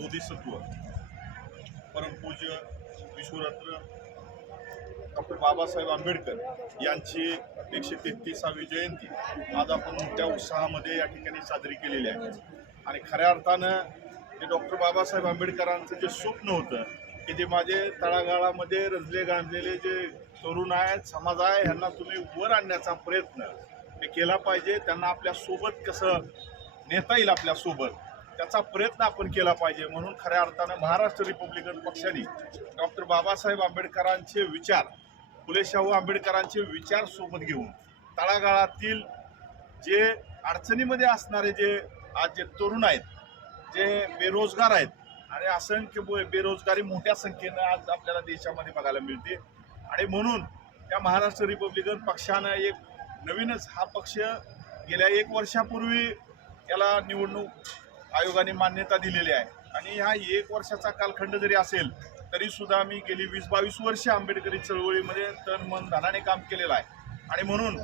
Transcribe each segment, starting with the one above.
बोधिसत्व परमपूज्य विश्वरत्न डॉक्टर बाबासाहेब आंबेडकर यांची एकशे तेहतीसावी जयंती आज आपण मोठ्या उत्साहामध्ये या ठिकाणी साजरी केलेली आहे. आणि खऱ्या अर्थानं हे डॉक्टर बाबासाहेब आंबेडकरांचं जे स्वप्न होतं की जे माझे तळागाळामध्ये रजले गांजलेले जे तरुण आहेत समाज आहे ह्यांना तुम्ही वर आणण्याचा प्रयत्न हे केला पाहिजे. त्यांना आपल्यासोबत कसं नेता येईल आपल्यासोबत त्याचा प्रयत्न आपण केला पाहिजे. म्हणून खऱ्या अर्थानं महाराष्ट्र रिपब्लिकन पक्षाने डॉक्टर बाबासाहेब आंबेडकरांचे विचार फुले शाहू आंबेडकरांचे विचार सोबत घेऊन तळागाळातील जे अडचणीमध्ये असणारे जे आज जे तरुण आहेत जे बेरोजगार आहेत आणि असंख्य बेरोजगारी मोठ्या संख्येनं आज आपल्याला देशामध्ये बघायला मिळते. आणि म्हणून त्या महाराष्ट्र रिपब्लिकन पक्षानं एक नवीनच हा पक्ष गेल्या एक वर्षापूर्वी त्याला निवडणूक आयोगाने मान्यता दिलेली आहे. आणि हा एक वर्षाचा कालखंड जरी असेल तरी सुद्धा मी गेली वीस बावीस वर्ष आंबेडकरी चळवळीमध्ये तन मन धनाने काम केलेलं आहे. आणि म्हणून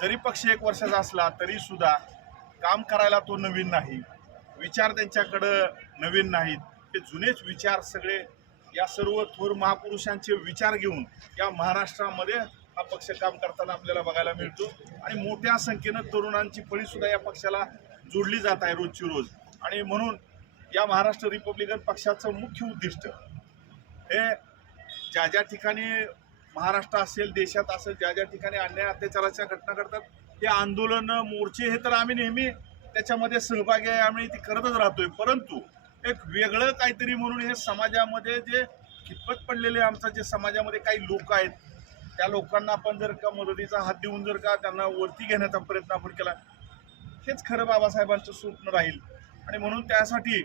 जरी पक्ष एक वर्षाचा असला तरी सुद्धा काम करायला तो नवीन नाही. विचार त्यांच्याकडं नवीन नाहीत. ते जुनेच विचार सगळे या सर्व थोर महापुरुषांचे विचार घेऊन या महाराष्ट्रामध्ये हा पक्ष काम करताना आपल्याला बघायला मिळतो. आणि मोठ्या संख्येनं तरुणांची फळीसुद्धा या पक्षाला जोडली जात आहे रोजची रोज. आणि म्हणून या महाराष्ट्र रिपब्लिकन पक्षाचं मुख्य उद्दिष्ट हे ज्या ज्या ठिकाणी महाराष्ट्र असेल देशात असेल ज्या ज्या ठिकाणी अन्याय अत्याचाराच्या घटना घडतात हे आंदोलन मोर्चे हे तर आम्ही नेहमी त्याच्यामध्ये सहभागी आहे आम्ही ती करतच राहतोय. परंतु एक वेगळं काहीतरी म्हणून हे समाजामध्ये जे कितपत पडलेले आमचा जे समाजामध्ये काही लोक आहेत त्या लोकांना आपण जर का मदतीचा हात देऊन जर का त्यांना वरती घेण्याचा प्रयत्न आपण केला हेच खरं बाबासाहेबांचं स्वप्न राहील. आणि म्हणून त्यासाठी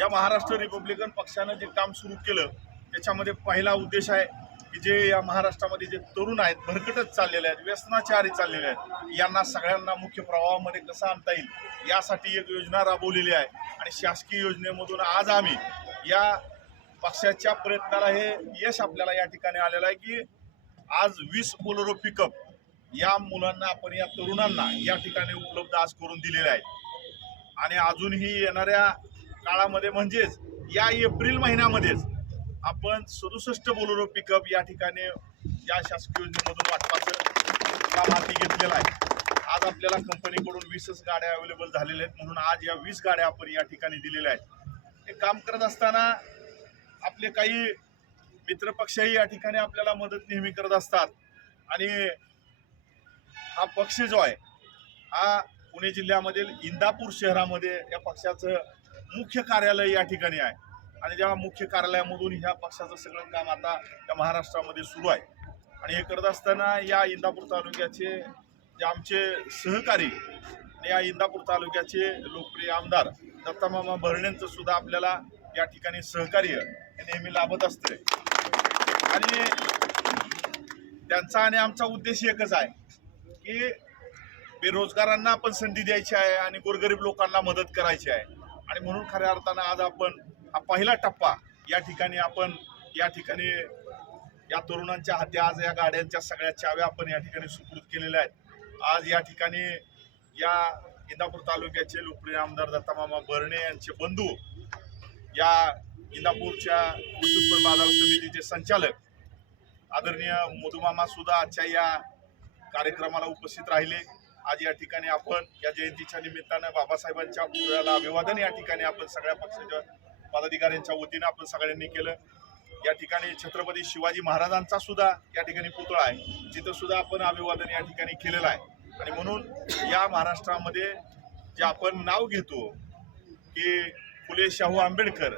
या महाराष्ट्र रिपब्लिकन पक्षानं जे काम सुरू केलं त्याच्यामध्ये पहिला उद्देश आहे की जे या महाराष्ट्रामध्ये जे तरुण आहेत भरकटच चाललेले आहेत व्यसनाचारी चाललेले आहेत यांना सगळ्यांना मुख्य प्रवाहामध्ये कसं आणता येईल यासाठी एक योजना राबवलेली आहे. आणि शासकीय योजनेमधून आज आम्ही या पक्षाच्या प्रयत्नाला हे यश आपल्याला या ठिकाणी आलेलं आहे की आज वीस बोलोरो पिकअप या मुलांना आपण या तरुणांना या ठिकाणी उपलब्ध आज करून दिलेले आहेत आणि अजूनही येणाऱ्या काळामध्ये म्हणजेच या एप्रिल महिन्यामध्येच आपण सदुसष्ट बोलोरो पिकअप या ठिकाणी या शासकीय योजनेमधून वाटपाचं काम हाती घेतलेलं आहे. आज आपल्याला कंपनीकडून वीसच गाड्या अवेलेबल झालेल्या आहेत म्हणून आज या वीस गाड्या आपण या ठिकाणी दिलेल्या आहेत. हे काम करत असताना आपले काही मित्रपक्षही या ठिकाणी आपल्याला मदत नेहमी करत असतात. आणि हा पक्ष जो आहे हा पुणे जिल्ह्यामधील इंदापूर शहरामध्ये या पक्षाचं मुख्य कार्यालय या ठिकाणी आहे. आणि त्या मुख्य कार्यालयामधून ह्या पक्षाचं सगळं काम आता या महाराष्ट्रामध्ये सुरू आहे. आणि हे करत असताना या इंदापूर तालुक्याचे जे आमचे सहकारी आणि या इंदापूर तालुक्याचे लोकप्रिय आमदार दत्तामामा भरणेंचं सुद्धा आपल्याला या ठिकाणी सहकार्य हे नेहमी लाभत असते. आणि त्यांचा आणि आमचा उद्देश एकच आहे की बेरोजगारांना आपण संधी द्यायची आहे आणि गोरगरीब लोकांना मदत करायची आहे. आणि म्हणून खऱ्या अर्थानं आज आपण हा पहिला टप्पा या ठिकाणी आपण या ठिकाणी या तरुणांच्या हाती आज या गाड्यांच्या सगळ्या चाव्या आपण या ठिकाणी सुपूर्द केलेल्या आहेत. आज या ठिकाणी या इंदापूर तालुक्याचे लोकप्रिय आमदार दत्तामामा बर्णे यांचे बंधू या इंदापूरच्या कृषी उत्पन्न बाजार समितीचे संचालक आदरणीय मधुमामा सुद्धा आजच्या या कार्यक्रमाला उपस्थित राहिले. आज या ठिकाणी आपण या जयंतीच्या निमित्तानं बाबासाहेबांच्या पुतळ्याला अभिवादन या ठिकाणी आपण सगळ्या पक्षाच्या पदाधिकाऱ्यांच्या वतीनं आपण सगळ्यांनी केलं. या ठिकाणी छत्रपती शिवाजी महाराजांचा सुद्धा या ठिकाणी पुतळा आहे. तिथं सुद्धा आपण अभिवादन या ठिकाणी केलेलं आहे. आणि म्हणून या महाराष्ट्रामध्ये जे आपण नाव घेतो की फुले शाहू आंबेडकर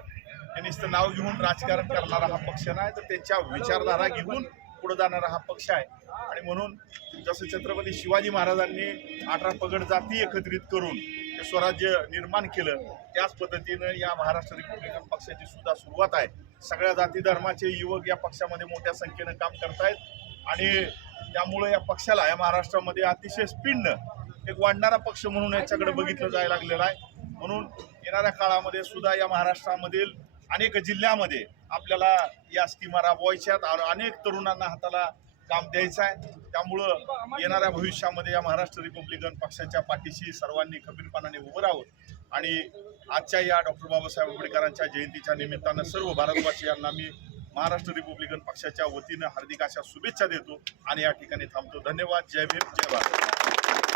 हे नुसतं नाव घेऊन राजकारण करणारा हा पक्ष नाही तर त्यांच्या विचारधारा घेऊन पुढे जाणारा हा पक्ष आहे. आणि म्हणून जसं छत्रपती शिवाजी महाराजांनी अठरा पगड जाती एकत्रित करून हे स्वराज्य निर्माण केलं त्याच पद्धतीनं या महाराष्ट्र रिपब्लिकन पक्षाची सुद्धा सुरुवात आहे. सगळ्या जाती धर्माचे युवक या पक्षामध्ये मोठ्या संख्येनं काम करतायत आणि त्यामुळे या पक्षाला या महाराष्ट्रामध्ये अतिशय स्पीडनं एक वाढणारा पक्ष म्हणून याच्याकडे बघितलं जायला लागलेलं आहे. म्हणून येणाऱ्या काळामध्ये सुद्धा या महाराष्ट्रामधील अनेक जिल्ह्यामध्ये आपल्याला या स्कीमा राबवायच्यात. अनेक तरुणांना हाताला काम द्यायचं आहे. त्यामुळं येणाऱ्या भविष्यामध्ये या महाराष्ट्र रिपब्लिकन पक्षाच्या पाठीशी सर्वांनी खबीरपणाने उभं राहावं. आणि आजच्या या डॉक्टर बाबासाहेब आंबेडकरांच्या जयंतीच्या निमित्तानं सर्व भारतवासियांना मी महाराष्ट्र रिपब्लिकन पक्षाच्या वतीनं हार्दिक अशा शुभेच्छा देतो आणि या ठिकाणी थांबतो. धन्यवाद. जय भीम. जय भारत.